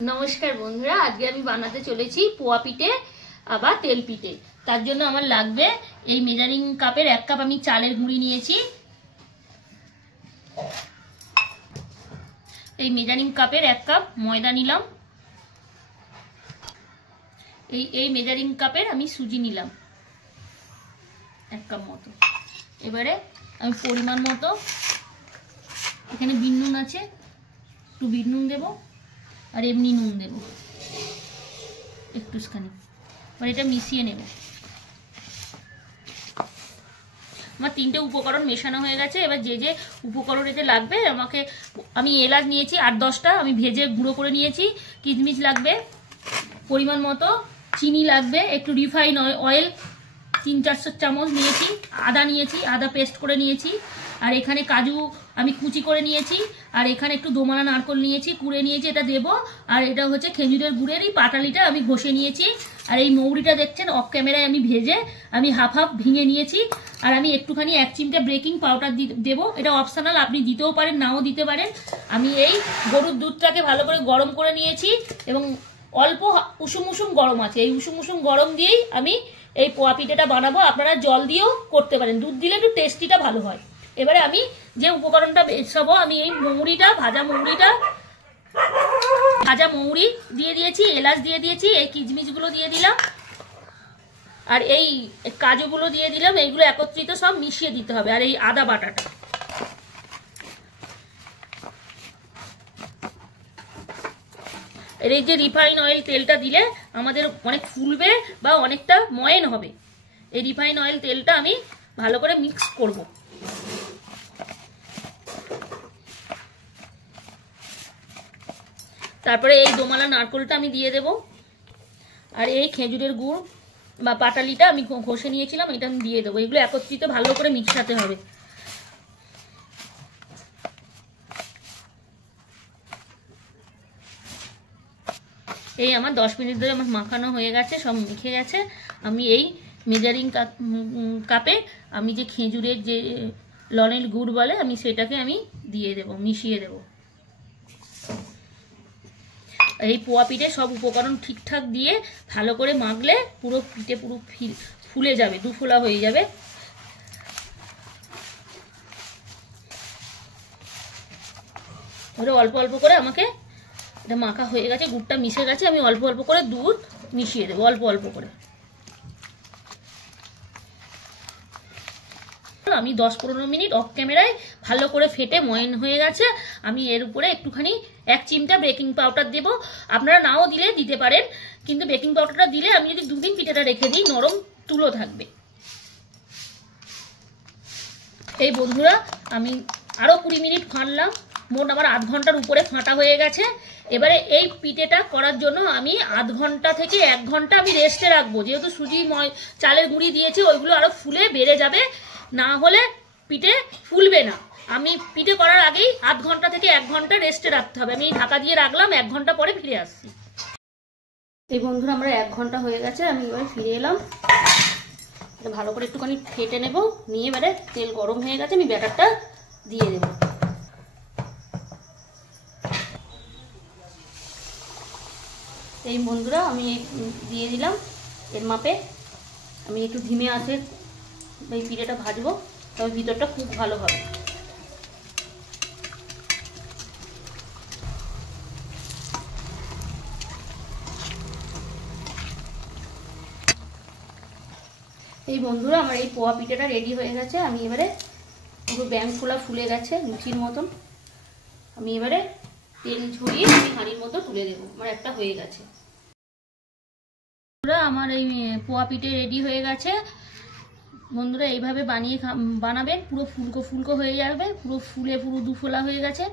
नमस्कार बंधुरा आज के आमी बानाते चलेছি পোয়া পিঠে আবার তেল পিঠে। তার জন্য আমার লাগবে এই মেজারিং কাপের 1 কাপ আমি চালের গুঁড়ি নিয়েছি। এই মেজারিং কাপের 1 কাপ ময়দা নিলাম। এই মেজারিং কাপের আমি সুজি নিলাম 1 কাপ মতো। এবারে আমি পরিমাণ মতো এখানে বিট নুন আছে, একটু বিট নুন দেব আর এমনি নুন দেব একটুখানি। এবার এটা মিশিয়ে নেব। আমার 3টে উপকরণ মেশানো হয়ে গেছে। এবার যে যে উপকরণ এতে লাগবে আমি এলাচ নিয়েছি 8-10টা, আমি ভেজে গুঁড়ো করে নিয়েছি। কিশমিশ লাগবে পরিমাণ মতো, চিনি লাগবে, একটু রিফাইন অয়েল 3-4 চামচ নিয়েছি, আদা নিয়েছি, আদা পেস্ট করে নিয়েছি, আর এখানে কাজু আমি কুচি করে নিয়েছি, আর এখানে একটু দোমালা নারকেল নিয়েছি, কুড়ে নিয়েছি, এটা দেব। আর এটা হচ্ছে খেজুরের গুড়ের এই পাটালিটা আমি ঘষে নিয়েছি। আর এই মৌরিটা দেখছেন অফ ক্যামেরায় আমি ভেজে আমি হাফ ভেঙে নিয়েছি। আর আমি একটুখানি 1 চিমটা বেকিং পাউডার দেবো, এটা অপশনাল, আপনি দিতেও পারেন নাও দিতে পারেন। আমি এই গরুর দুধটাকে ভালো করে গরম করে নিয়েছি এবং অল্প উষুম উষুম গরম আছে। এই উষুম উষুম গরম দিয়েই আমি এই পোয়া পিঠেটা বানাবো। আপনারা জল দিয়েও করতে পারেন, দুধ দিলে একটু টেস্টিটা ভালো হয়। এবারে আমি যে উপকরণটা মেশাবো, আমি এই ভাজা মৌরি দিয়ে দিয়েছি, এলাচ দিয়ে দিয়েছি, এই কিশমিশগুলো দিয়ে দিলাম আর এই কাজুগুলো দিয়ে দিলাম। এইগুলো একত্রিত সব মিশিয়ে দিতে হবে। আর এই আদা বাটাটা, এই যে রিফাইন অয়েল তেলটা দিলে আমাদের অনেক ফুলবে বা অনেকটা ময়েন হবে। এই রিফাইন অয়েল তেলটা আমি ভালো করে মিক্স করব। তারপরে এই দোমালা নারকেলটা আমি দিয়ে দেব, আর এই খেজুরের গুড় বা পাটালিটা আমি ঘষে নিয়েছিলাম, এটা আমি দিয়ে দেবো। এগুলো একত্রিত ভালো করে মিক্সাতে হবে। এই আমার 10 মিনিট ধরে আমার মাখানো হয়ে গেছে, সব মেখে গেছে। আমি এই মেজারিং কাপে আমি যে খেজুরের যে লনেল গুড় বলে আমি সেটাকে আমি দিয়ে দেব, মিশিয়ে দেব। এই পোয়া পিঠে সব উপকরণ ঠিকঠাক দিয়ে ভালো করে মাখলে পুরো পিঠে পুরো ফুলে যাবে, দুফোলা হয়ে যাবে। ওটা অল্প অল্প করে আমাকে, এটা মাখা হয়ে গেছে, গুড়টা মিশে গেছে, আমি অল্প অল্প করে দুধ মিশিয়ে দেবো, অল্প অল্প করে। আমি 10-15 মিনিট অফ ক্যামেরায় ভালো করে ফেটে ময়ন হয়ে গেছে। আমি এর উপরে একটুখানি 1 চিমটা বেকিং পাউডার দেব। আপনারা নাও দিলে দিতে পারেন, কিন্তু বেকিং পাউডারটা দিলে আমি যদি 2 দিন পিঠেটা রেখে দিই নরম তুলো থাকবে। এই বন্ধুরা আমি আরও 20 মিনিট ফাটলাম, মোট আমার আধ ঘন্টার উপরে ফাটা হয়ে গেছে। এবারে এই পিঠেটা করার জন্য আমি আধ ঘন্টা থেকে 1 ঘন্টা আমি রেস্টে রাখবো। যেহেতু সুজি চালের গুঁড়ি দিয়েছি, ওইগুলো আরও ফুলে বেড়ে যাবে, না হলে পিঠে ফুলবে না। আমি পিঠে করার আগেই আধ ঘন্টা থেকে 1 ঘন্টা রেস্টে রাখতে হবে। আমি ঢাকা দিয়ে রাখলাম, 1 ঘন্টা পরে ফিরে আসছি। এই বন্ধুরা আমরা 1 ঘন্টা হয়ে গেছে, আমি এবার ফিরে এলাম। এটা ভালো করে একটুখানি ফেটে নেব, নিয়ে এবারে তেল গরম হয়ে গেছে, আমি ব্যাটারটা দিয়ে দেব। এই বন্ধুরা আমি দিয়ে দিলাম এর মাপে। আমি একটু ধিমে আঁচে এই পিঠেটা ভাজবো, তবে ভিতরটা খুব ভালো হবে। এই বন্ধুরা আমার এই পোয়া পিঠেটা রেডি হয়ে গেছে। আমি এবারে পুরো ব্যাঙ ফোলা ফুলে গেছে লুচির মতন। আমি এবারে তেল ঝরিয়ে আমি হাঁড়ির মতো তুলে দেবো। আমার একটা হয়ে গেছে। আমার এই পোয়া পিঠে রেডি হয়ে গেছে। বন্ধুরা এইভাবে বানাবেন, পুরো ফুলকো ফুলকো হয়ে যাবে, পুরো ফুলে পুরো দুফোলা হয়ে গেছে।